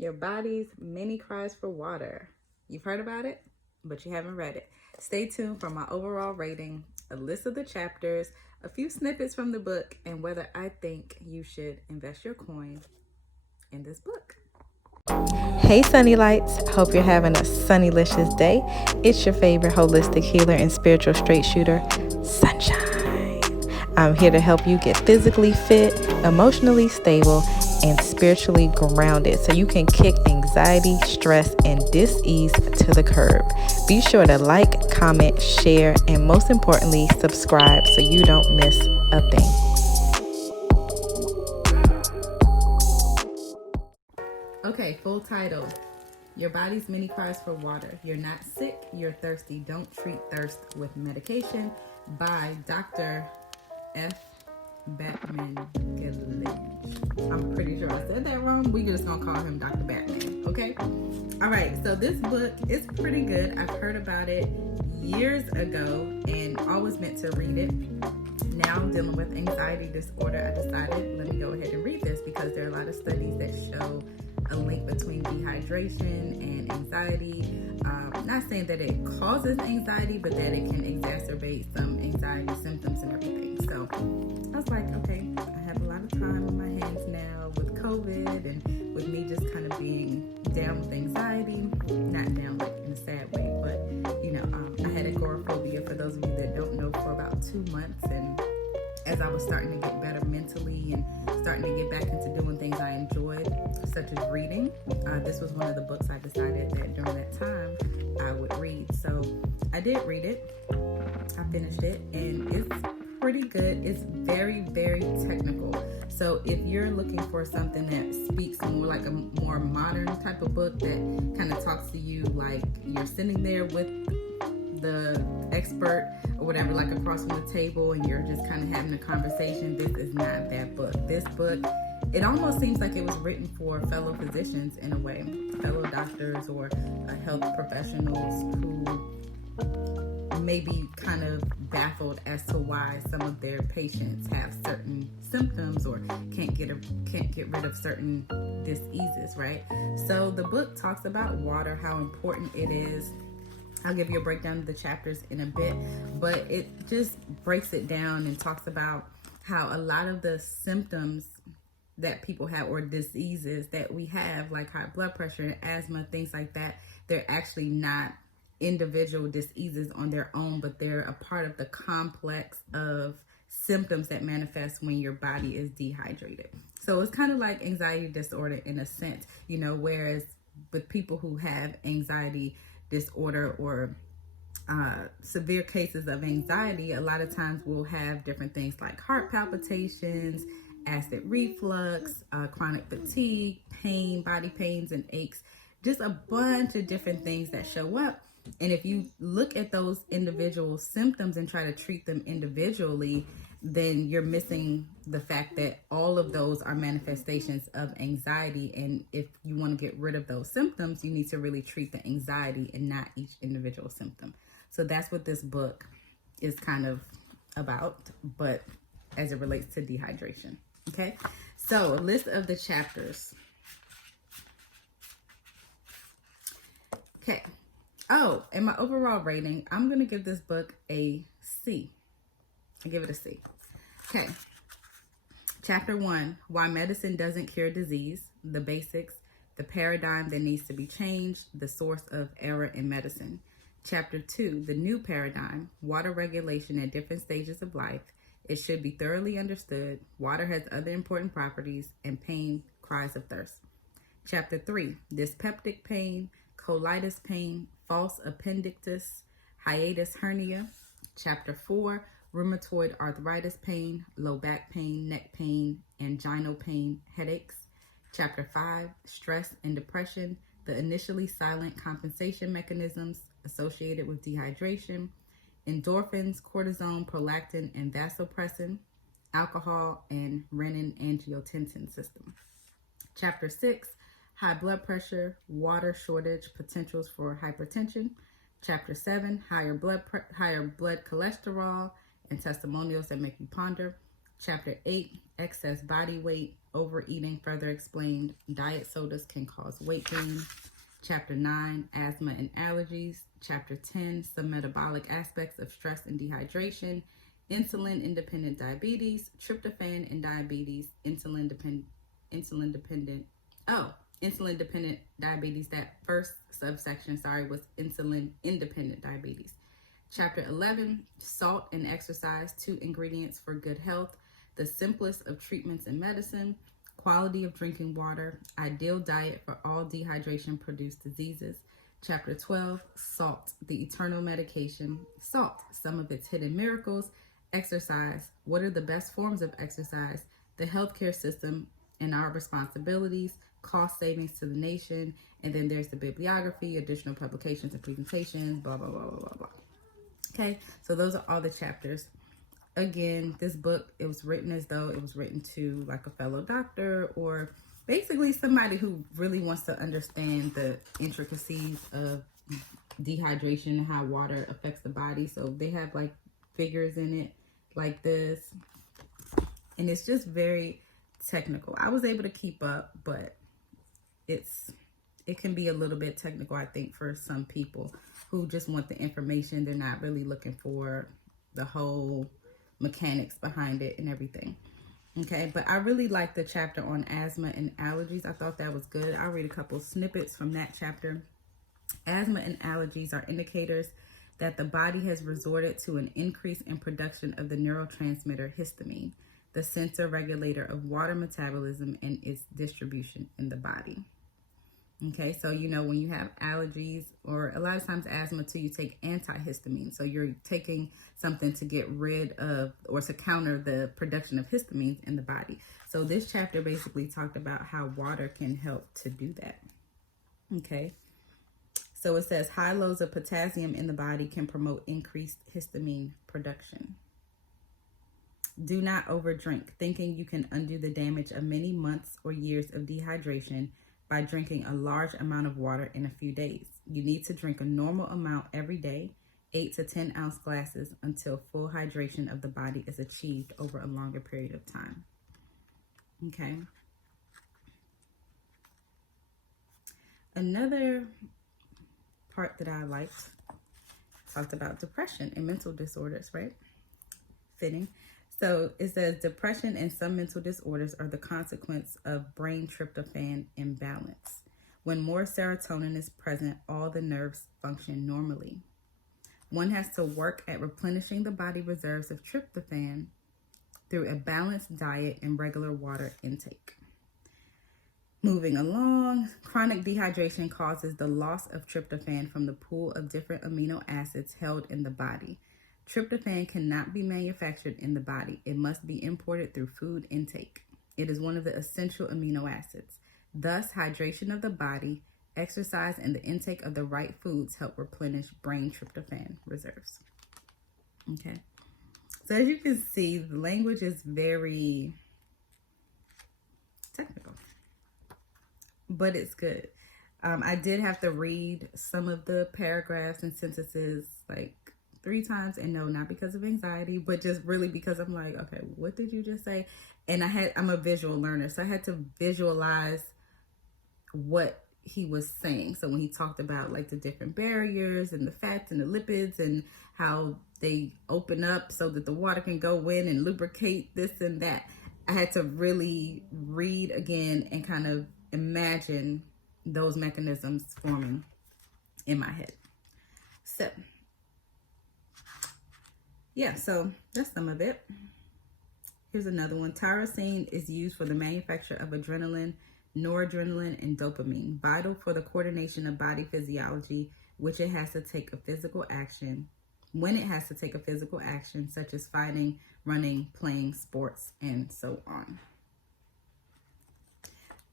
Your body's many cries for water. You've heard about it, but you haven't read it. Stay tuned for my overall rating, a list of the chapters, a few snippets from the book, and whether I think you should invest your coin in this book. Hey Sunny Lights, hope you're having a sunnylicious day. It's your favorite holistic healer and spiritual straight shooter, Sunshine. I'm here to help you get physically fit, emotionally stable, and spiritually grounded so you can kick anxiety, stress, and dis-ease to the curb. Be sure to like, comment, share, and most importantly, subscribe so you don't miss a thing. Okay, full title. Your body's many cries for water. You're not sick, you're thirsty. Don't treat thirst with medication, by Dr. F. Batmanghelidj. I'm pretty sure I said that wrong. We just gonna call him Dr. Batman, okay? All right, so this book is pretty good. I've heard about it years ago and always meant to read it. Now I'm dealing with anxiety disorder. I decided, let me go ahead and read this because there are a lot of studies that show a link between dehydration and anxiety. Not saying that it causes anxiety, but that it can exacerbate some anxiety symptoms and everything. So I was like, okay, I have a lot of time on my hands now with COVID and with me just kind of being down with anxiety. Not down like in a sad way, but you know, I had agoraphobia, for those of you that don't know, for about 2 months, and as I was starting to get better mentally and starting to get back into doing things I enjoyed, such as reading, this was one of the books I decided that during that time I would read. So I did read it. I finished it, and it's pretty good. It's very, very technical. So if you're looking for something that speaks more like a more modern type of book that kind of talks to you like you're sitting there with the expert or whatever, like across from the table, and you're just kind of having a conversation, this is not that book. This book, it almost seems like it was written for fellow physicians in a way, fellow doctors or health professionals who may be kind of baffled as to why some of their patients have certain symptoms or can't get rid of certain diseases, right? So the book talks about water, how important it is. I'll give you a breakdown of the chapters in a bit, but it just breaks it down and talks about how a lot of the symptoms that people have or diseases that we have, like high blood pressure and asthma, things like that, they're actually not individual diseases on their own, but they're a part of the complex of symptoms that manifest when your body is dehydrated. So it's kind of like anxiety disorder in a sense, you know, whereas with people who have anxiety disorder or severe cases of anxiety, a lot of times we'll have different things like heart palpitations, acid reflux, chronic fatigue, pain, body pains and aches, just a bunch of different things that show up. And if you look at those individual symptoms and try to treat them individually, then you're missing the fact that all of those are manifestations of anxiety. And if you want to get rid of those symptoms, you need to really treat the anxiety and not each individual symptom. So that's what this book is kind of about, but as it relates to dehydration. Okay, so a list of the chapters. Okay. Oh, and my overall rating, I'm going to give this book a C. I give it a C. Okay. Chapter 1, Why Medicine Doesn't Cure Disease, the Basics, the Paradigm That Needs to Be Changed, the Source of Error in Medicine. Chapter 2, The New Paradigm, Water Regulation at Different Stages of Life. It should be thoroughly understood. Water has other important properties, and pain cries of thirst. Chapter 3, Dyspeptic Pain, Colitis Pain, False Appendicitis, Hiatus Hernia. Chapter 4, Rheumatoid Arthritis Pain, Low Back Pain, Neck Pain, Anginal Pain, Headaches. Chapter 5, Stress and Depression, the initially silent compensation mechanisms associated with dehydration, endorphins, cortisone, prolactin, and vasopressin, alcohol, and renin-angiotensin system. Chapter 6, High blood pressure, water shortage, potentials for hypertension. Chapter 7, higher blood cholesterol, and testimonials that make you ponder. Chapter 8, excess body weight, overeating further explained. Diet sodas can cause weight gain. Chapter 9, asthma and allergies. Chapter 10, some metabolic aspects of stress and dehydration. Insulin independent diabetes, tryptophan and diabetes, insulin dependent diabetes. That first subsection, was insulin independent diabetes. Chapter 11, salt and exercise, 2 ingredients for good health, the simplest of treatments in medicine, quality of drinking water, ideal diet for all dehydration-produced diseases. Chapter 12, salt, the eternal medication, salt, some of its hidden miracles, exercise, what are the best forms of exercise, the healthcare system and our responsibilities, cost savings to the nation, and then there's the bibliography, additional publications and presentations, blah, blah, blah, blah, blah, blah. Okay, so those are all the chapters. Again, this book, it was written as though it was written to like a fellow doctor or basically somebody who really wants to understand the intricacies of dehydration and how water affects the body. So they have like figures in it like this, and it's just very technical. I was able to keep up, but it can be a little bit technical, I think, for some people who just want the information. They're not really looking for the whole mechanics behind it and everything. Okay, but I really like the chapter on asthma and allergies. I thought that was good. I'll read a couple snippets from that chapter. Asthma and allergies are indicators that the body has resorted to an increase in production of the neurotransmitter histamine, the sensor regulator of water metabolism and its distribution in the body. Okay, so you know when you have allergies, or a lot of times asthma too, you take antihistamine. So you're taking something to get rid of or to counter the production of histamines in the body. So this chapter basically talked about how water can help to do that. Okay, so it says high lows of potassium in the body can promote increased histamine production. Do not overdrink, thinking you can undo the damage of many months or years of dehydration by drinking a large amount of water in a few days. You need to drink a normal amount every day, 8 to 10 ounce glasses, until full hydration of the body is achieved over a longer period of time. Okay. Another part that I liked talked about depression and mental disorders, right? Fitting. So it says depression and some mental disorders are the consequence of brain tryptophan imbalance. When more serotonin is present, all the nerves function normally. One has to work at replenishing the body reserves of tryptophan through a balanced diet and regular water intake. Moving along, chronic dehydration causes the loss of tryptophan from the pool of different amino acids held in the body. Tryptophan cannot be manufactured in the body. It must be imported through food intake. It is one of the essential amino acids. Thus, hydration of the body, exercise, and the intake of the right foods help replenish brain tryptophan reserves. Okay. So as you can see, the language is very technical, but it's good. I did have to read some of the paragraphs and sentences like 3 times, and no, not because of anxiety, but just really because I'm like, okay, what did you just say? And I'm a visual learner, so I had to visualize what he was saying. So when he talked about like the different barriers and the fats and the lipids and how they open up so that the water can go in and lubricate this and that, I had to really read again and kind of imagine those mechanisms forming in my head. So yeah, so that's some of it. Here's another one. Tyrosine is used for the manufacture of adrenaline, noradrenaline, and dopamine, vital for the coordination of body physiology, when it has to take a physical action, such as fighting, running, playing sports, and so on.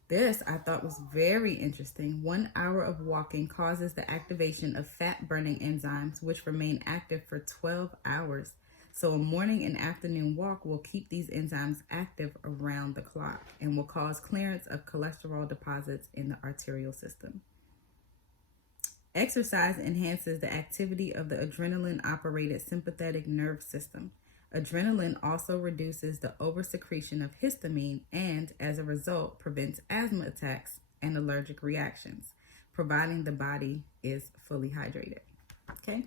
This I thought was very interesting. 1 hour of walking causes the activation of fat-burning enzymes, which remain active for 12 hours. So a morning and afternoon walk will keep these enzymes active around the clock and will cause clearance of cholesterol deposits in the arterial system. Exercise enhances the activity of the adrenaline-operated sympathetic nerve system. Adrenaline also reduces the oversecretion of histamine and, as a result, prevents asthma attacks and allergic reactions, providing the body is fully hydrated. Okay.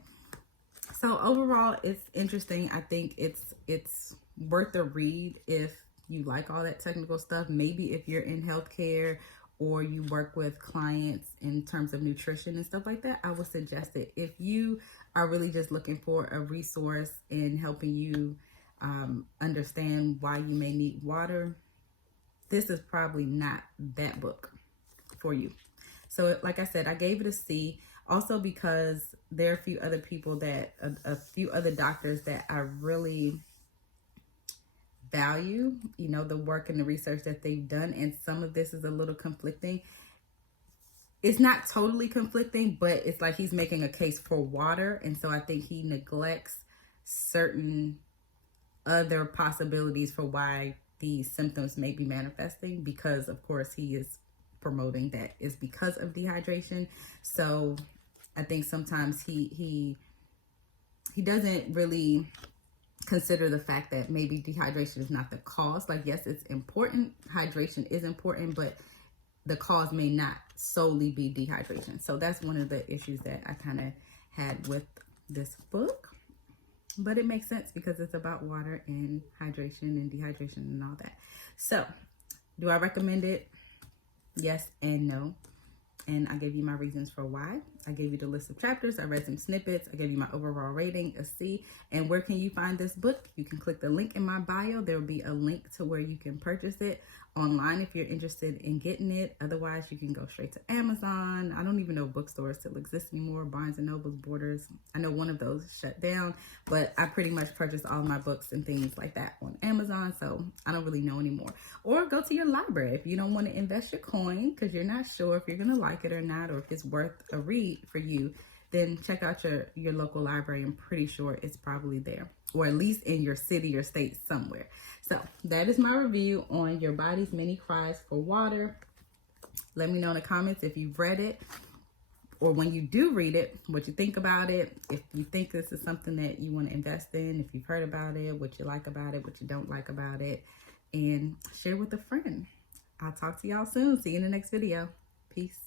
So overall, it's interesting. I think it's worth a read if you like all that technical stuff. Maybe if you're in healthcare or you work with clients in terms of nutrition and stuff like that, I would suggest it. If you are really just looking for a resource in helping you understand why you may need water, this is probably not that book for you. So like I said, I gave it a C, also because there are a few other people that, a few other doctors that I really value, you know, the work and the research that they've done. And some of this is a little conflicting. It's not totally conflicting, but it's like he's making a case for water. And so I think he neglects certain other possibilities for why these symptoms may be manifesting, because of course he is promoting that is because of dehydration. So I think sometimes he doesn't really consider the fact that maybe dehydration is not the cause. Like, yes, it's important. Hydration is important, but the cause may not solely be dehydration. So that's one of the issues that I kind of had with this book. But it makes sense because it's about water and hydration and dehydration and all that. So, do I recommend it? Yes and no. And I gave you my reasons for why. I gave you the list of chapters. I read some snippets. I gave you my overall rating, a C. And where can you find this book? You can click the link in my bio. There will be a link to where you can purchase it online if you're interested in getting it. Otherwise, you can go straight to Amazon. I don't even know if bookstores still exist anymore. Barnes and Noble's, Borders. I know one of those shut down, but I pretty much purchased all my books and things like that on Amazon, so I don't really know anymore. Or go to your library if you don't want to invest your coin because you're not sure if you're going to like it or not, or if it's worth a read for you. Then check out your local library. I'm pretty sure it's probably there, or at least in your city or state somewhere. So that is my review on Your Body's Many Cries for Water. Let me know in the comments if you've read it, or when you do read it, what you think about it. If you think this is something that you want to invest in, if you've heard about it, what you like about it, what you don't like about it, and share with a friend. I'll talk to y'all soon. See you in the next video. Peace.